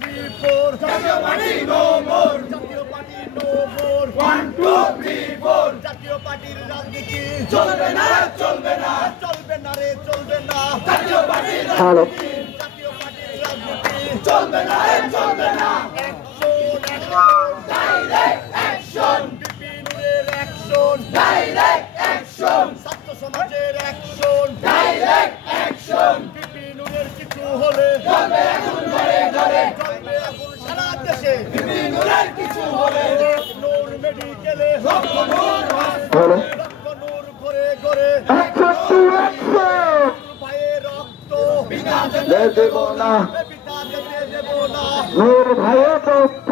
3, 4 জাতীয় party no more জাতীয় party no more 1 2 3 4 জাতীয় পার্টির রাজনীতি চলবে না চলবে না চলবে না রে চলবে না জাতীয় পার্টির রাজনীতি জাতীয় পার্টির রাজনীতি চলবে না রে চলবে না অ্যাকশন ডাইরেক্ট অ্যাকশন বিপিনের অ্যাকশন ডাইরেক্ট অ্যাকশন ছাত্র সমাজের অ্যাকশন ডাইরেক্ট অ্যাকশন বিপিনের কিছু হলে চলবে এখন ঘরে ঘরে চলবে এখন সারা দেশে বিপিনের কিছু হলে নূর মেডিকেলে রক্ত নূর ঘরে ঘরে ভাইয়ের রক্ত বিনা দেব না নূর ভাইয়ের রক্ত